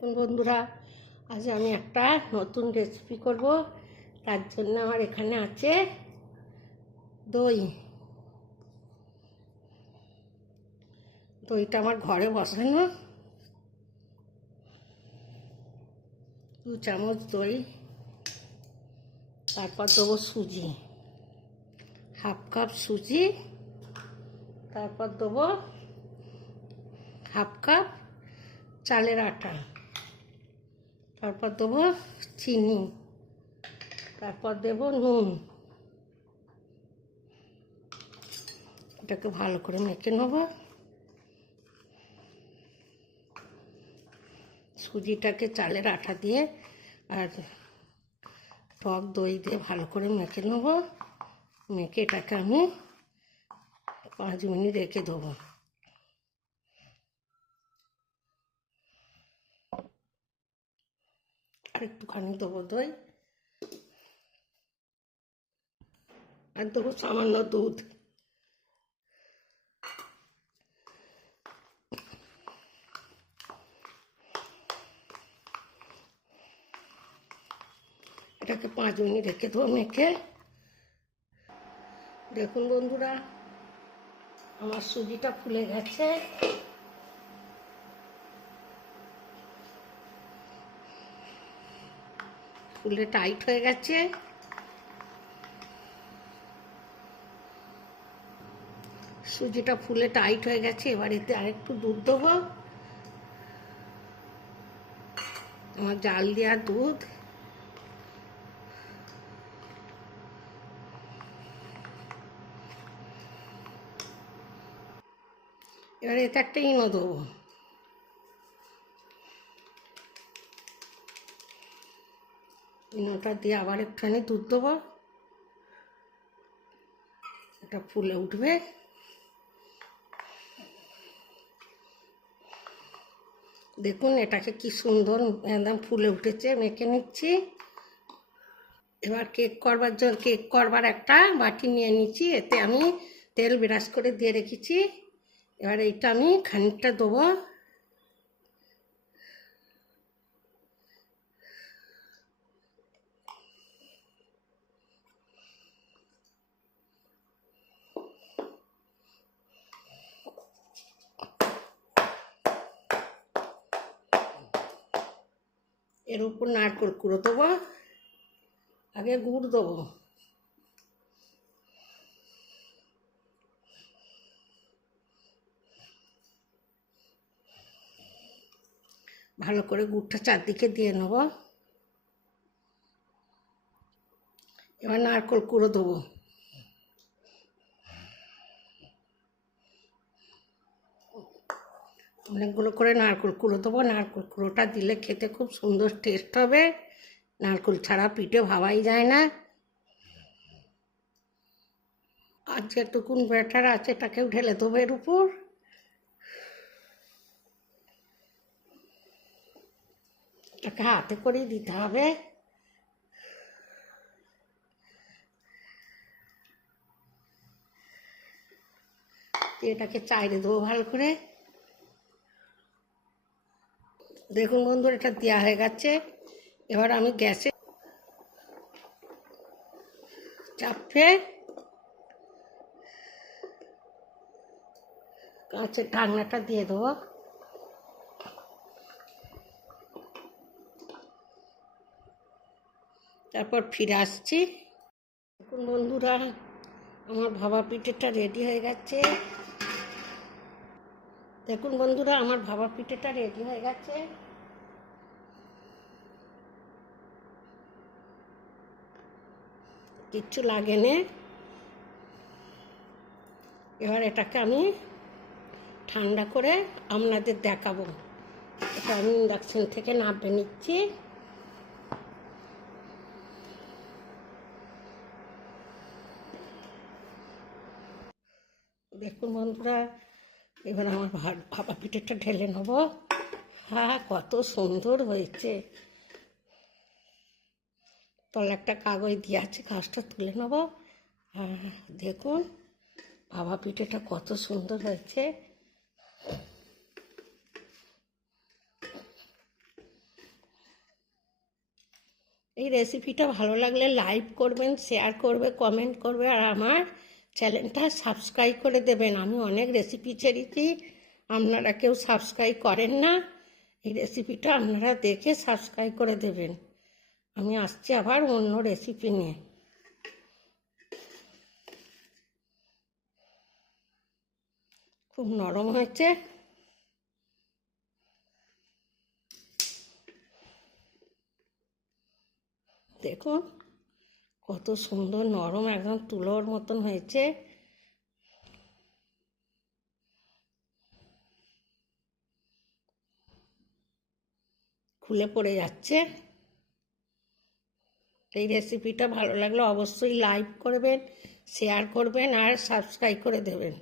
এখন বন্ধুরা, আজ আমি একটা নতুন রেসিপি করব। তার জন্য আমার এখানে আছে দই। দইটা আমার ঘরে বসানো। 2 চামচ দই, তারপর দেবো সুজি, 1/2 কাপ সুজি, তারপর দেবো 1/2 কাপ চালের আটা, তারপর দেবো চিনি, তারপর দেবো নুন। এটাকে ভালো করে মেখে নেব। সুজিটাকে চালের আটা দিয়ে আর টক দই দিয়ে ভালো করে মেখে নেব। মেখে এটাকে আমি 5 মিনিট রেখে দেবো। আর একটুখানি দেবো দই, আর দেবো সামান্য দুধ। এটাকে 5 মিনিট রেখে দেবো মেখে। দেখুন বন্ধুরা, আমার সুজিটা ফুলে গেছে। ফুলে টাইট হয়ে গেছে। সুজিটা ফুলে টাইট হয়ে গেছে। এবার এতে আরেকটু দুধ দেবো। আমার জাল দেওয়া দুধ। এবার এতে একটা ইনো দেবো। ইনোটা দিয়ে আবার একটুখানি দুধ দেবো। এটা ফুলে উঠবে। দেখুন এটাকে কি সুন্দর একদম ফুলে উঠেছে। মেখে নিচ্ছি। এবার কেক করবার একটা বাটি নিয়ে নিচ্ছি। এতে আমি তেল ব্রাশ করে দিয়ে রেখেছি। এবার এইটা আমি খানিকটা দেবো। এর উপর নারকেল কুড়ো দেবো। আগে গুড় দেবো। ভালো করে গুড়টা চারদিকে দিয়ে নেব। এবার নারকেল কুড়ো দেবো। অনেকগুলো করে নারকেল কুড়ো দেবো। নারকেল কুড়োটা দিলে খেতে খুব সুন্দর টেস্ট হবে। নারকেল ছাড়া পিঠে ভাবাই যায় না। আর যেটুকুন ব্যাটার আছে এটাকেও ঢেলে দেবো এর উপর। এটাকে হাতে করেই দিতে হবে। এটাকে চাইড়ে দেবো ভালো করে। দেখুন বন্ধুরা, এটা দেওয়া হয়ে গেছে। এবার আমি গ্যাসে চাপে কাঁচের ঢাকনাটা দিয়ে দেবো। তারপর ফিরে আসছি। দেখুন বন্ধুরা, আমার ভাপা পিঠেটা রেডি হয়ে গেছে। দেখুন বন্ধুরা, আমার ভাপা পিঠেটা রেডি হয়ে গেছে। কিচ্ছু লাগে না। এবার এটাকে আমি ঠান্ডা করে আপনাদের দেখাবো। এটা আমি ইন্ডাকশন থেকে নামিয়ে নিচ্ছি। দেখুন বন্ধুরা, এবার আমার ভাপা পিঠেটা ঢেলে নেব। হ্যাঁ, কত সুন্দর হয়েছে। তলে একটা কাগজ দিয়ে আছে, কাজটা তুলে নেব। হ্যাঁ, দেখুন ভাপা পিঠেটা কত সুন্দর হয়েছে। এই রেসিপিটা ভালো লাগলে লাইক করবেন, শেয়ার করবে, কমেন্ট করবে, আর আমার চ্যানেলটা সাবস্ক্রাইব করে দেবেন। আমি অনেক রেসিপি ছেড়েছি, আপনারা কেউ সাবস্ক্রাইব করেন না। এই রেসিপিটা আপনারা দেখে সাবস্ক্রাইব করে দেবেন। আমি আসছি আবার অন্য রেসিপি নিয়ে। খুব নরম হয়েছে। দেখুন কত সুন্দর নরম, একদম তুলোর মতন হয়েছে। খুলে পড়ে যাচ্ছে। এই রেসিপিটা ভালো লাগলে অবশ্যই লাইক করবেন, শেয়ার করবেন আর সাবস্ক্রাইব করে দেবেন।